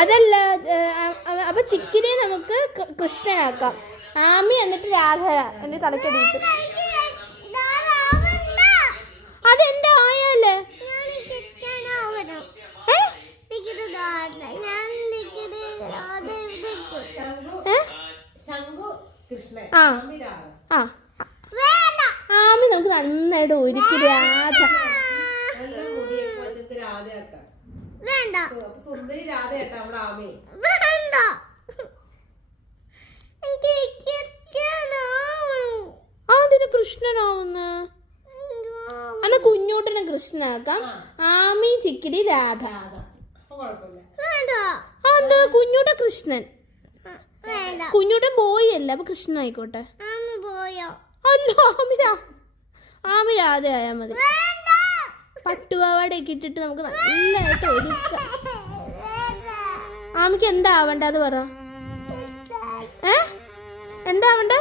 അതല്ല, അപ്പൊ ചിക്കിനെ നമുക്ക് കൃഷ്ണനാക്കാം. ആമി എന്നിട്ട് രാധ എന്റെ തലക്കടിയിട്ട്. അതെന്റെ ആയല്ലേ? ആമി നമുക്ക് നന്നായിട്ട് ഒരുക്കി രാധ. അതിന് കൃഷ്ണനാവുന്ന അല്ല, കുഞ്ഞൂട്ടനെ കൃഷ്ണനാക്കാം. ആമി ചിക്കിരി രാധ. അതെന്താ കുഞ്ഞൂട്ട കൃഷ്ണൻ? കുഞ്ഞൂട്ടൻ ബോയ് അല്ല, അപ്പൊ കൃഷ്ണൻ ആയിക്കോട്ടെ. അല്ല, ആമി രാധ ആയാ മതി. പട്ടുപാവാടയൊക്കെ ഇട്ടിട്ട് നമുക്ക് നല്ലതായിട്ട് ഒരുക്കാം. ആമിക്ക് എന്താ ആവണ്ടത് പറ. എന്താ ആവണ്ടേ?